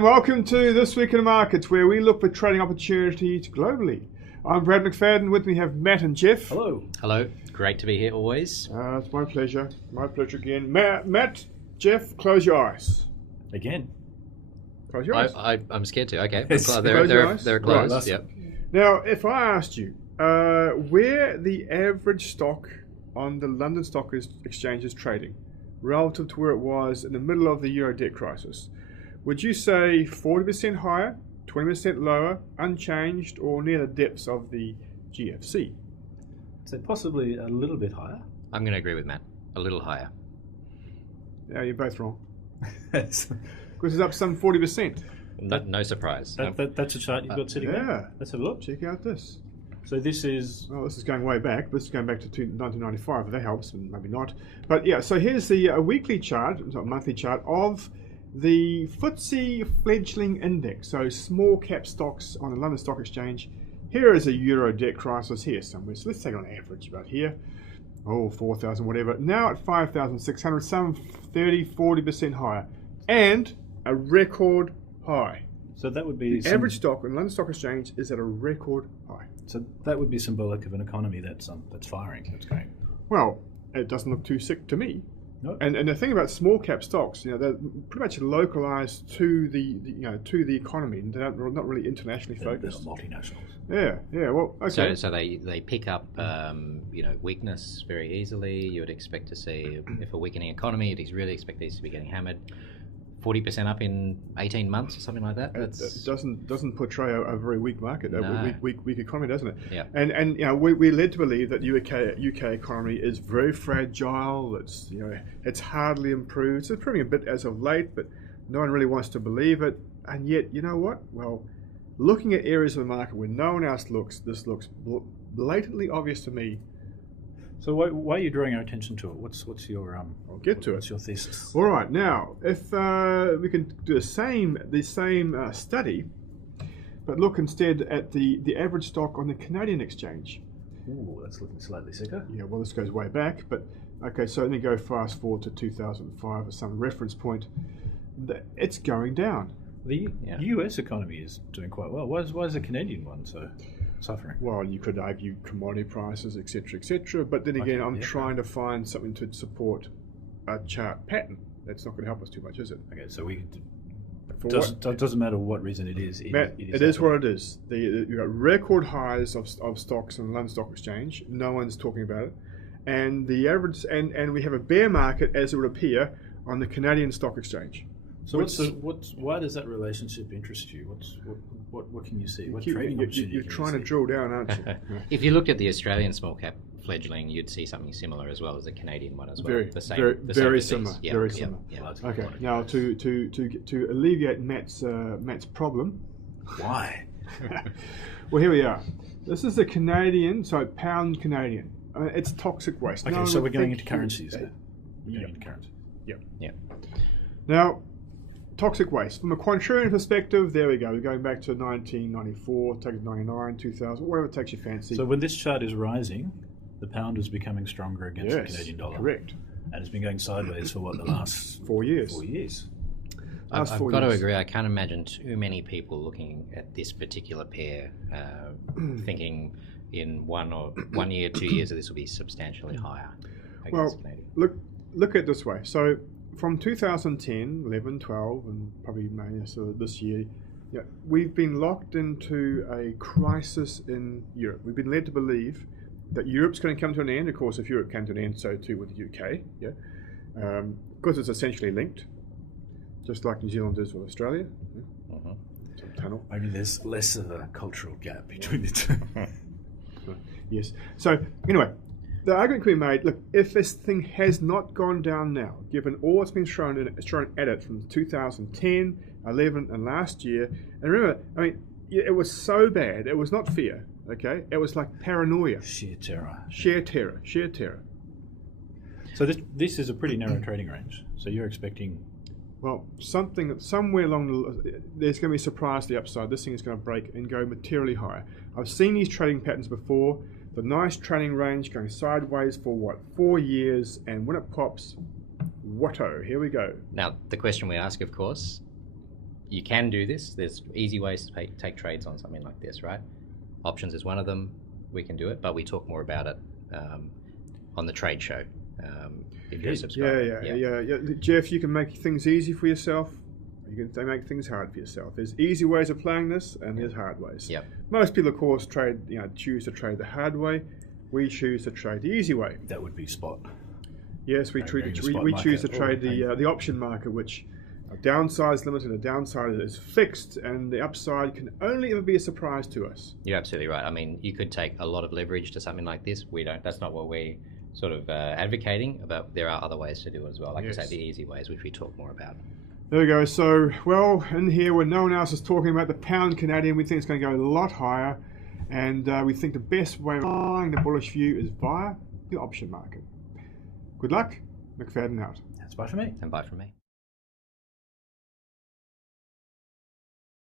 and welcome to This Week in the Markets, where we look for trading opportunities globally. I'm Brad McFadden. With me have Matt and Jeff. Hello. Hello. Great to be here always. It's my pleasure. My pleasure again. Matt, Jeff, close your eyes. Again. Close your eyes. I'm scared to. Okay. Yes. They're closed. Right. Yep. Now, if I asked you where the average stock on the London Stock Exchange is trading relative to where it was in the middle of the Euro debt crisis, would you say 40% higher, 20% lower, unchanged, or near the depths of the GFC? So possibly a little bit higher. I'm going to agree with Matt. A little higher. Yeah, you're both wrong. Because it's up some 40%. No surprise. That's a chart you've got sitting there? Let's have a look. Check out this. So this is... Well, this is going way back. This is going back to 1995, if that helps, and maybe not. But yeah, so here's the weekly chart, not monthly chart, of the FTSE fledgling index, so small cap stocks on the London Stock Exchange. Here is a Euro debt crisis here somewhere. So let's take on average about here. 4,000, whatever. Now at 5,600, some 40% higher. And a record high. So that would be... The average stock on London Stock Exchange is at a record high. So that would be symbolic of an economy that's firing, that's going. Well, it doesn't look too sick to me. No. And the thing about small cap stocks, they're pretty much localized to the economy, and they're not really internationally focused. They're multinationals. Yeah. Well, okay. So they pick up weakness very easily. You would expect to see, if a weakening economy, you'd really expect these to be getting hammered. 40% up in 18 months or something like that. It doesn't portray a very weak market, No. weak economy, doesn't it? Yeah. And we're led to believe that UK economy is very fragile. It's hardly improved. It's improving a bit as of late, but no one really wants to believe it. And yet, you know what? Well, looking at areas of the market where no one else looks, this looks blatantly obvious to me. So why are you drawing our attention to it? What's your I'll get to it. What's your thesis? All right, now if we can do the same study, but look instead at the average stock on the Canadian exchange. Ooh, that's looking slightly sicker. Yeah, well, this goes way back, but okay. So let me go fast forward to 2005 as some reference point. It's going down. The US economy is doing quite well. Why is the Canadian one so suffering? Well, you could argue commodity prices, etc., but then again, I'm trying to find something to support a chart pattern. That's not going to help us too much, is it? Okay, so doesn't matter what reason it is. It is what it is. You've got record highs of stocks on the London Stock Exchange. No one's talking about it, and the average, and we have a bear market, as it would appear, on the Canadian Stock Exchange. So why does that relationship interest you? What can you see? What trading opportunity you're trying to drill down, aren't you? If you looked at the Australian small cap fledgling, you'd see something similar as well as the Canadian one as well. Very similar. Very similar. Yeah. Okay. Now to alleviate Matt's problem. Why? Well, here we are. This is the Canadian, so pound Canadian. It's toxic waste. Okay, so we're going into currencies now. We're going into currency. Yeah. Now, toxic waste. From a quantillion perspective, there we go. We're going back to 1994, take it 99, 2000, whatever takes your fancy. So when this chart is rising, the pound is becoming stronger against the Canadian dollar. Correct. And it's been going sideways for the last 4 years. 4 years. I've got to agree. I can't imagine too many people looking at this particular pair thinking in 1 year, 2 years that this will be substantially higher against Canadian. Look at it this way. So from 2010, 11, 12, and probably May this year, we've been locked into a crisis in Europe. We've been led to believe that Europe's going to come to an end. Of course, if Europe came to an end, so too would the UK. Because it's essentially linked, just like New Zealand is with Australia. Some tunnel. Maybe there's less of a cultural gap between the two. Yes. So anyway, the argument can be made, look, if this thing has not gone down now, given all that's been thrown at it from 2010, 11, and last year, and remember, I mean, it was so bad, it was not fear, okay? It was like paranoia. Sheer terror. Sheer terror. So this is a pretty narrow trading range. So you're expecting... Well, somewhere along there's going to be a surprise to the upside. This thing is going to break and go materially higher. I've seen these trading patterns before. The nice trading range going sideways for 4 years, and when it pops, whatto, here we go. Now, the question we ask, of course, you can do this. There's easy ways to take trades on something like this, right? Options is one of them. We can do it, but we talk more about it on the trade show. If you're subscribed. Yeah. Jeff, you can make things easy for yourself. You can make things hard for yourself. There's easy ways of playing this, and there's hard ways. Yep. Most people, of course, choose to trade the hard way. We choose to trade the easy way. That would be spot. Yes, we choose to trade the option market, which a downside is limited, a downside is fixed, and the upside can only ever be a surprise to us. You're absolutely right. I mean, you could take a lot of leverage to something like this. We don't. That's not what we're sort of advocating. But there are other ways to do it as well. Like I say, the easy ways, which we talk more about. There we go. So, well, in here when no one else is talking about the pound Canadian, we think it's going to go a lot higher, and we think the best way of buying the bullish view is via the option market. Good luck. McFadden out. That's bye from me. And bye from me.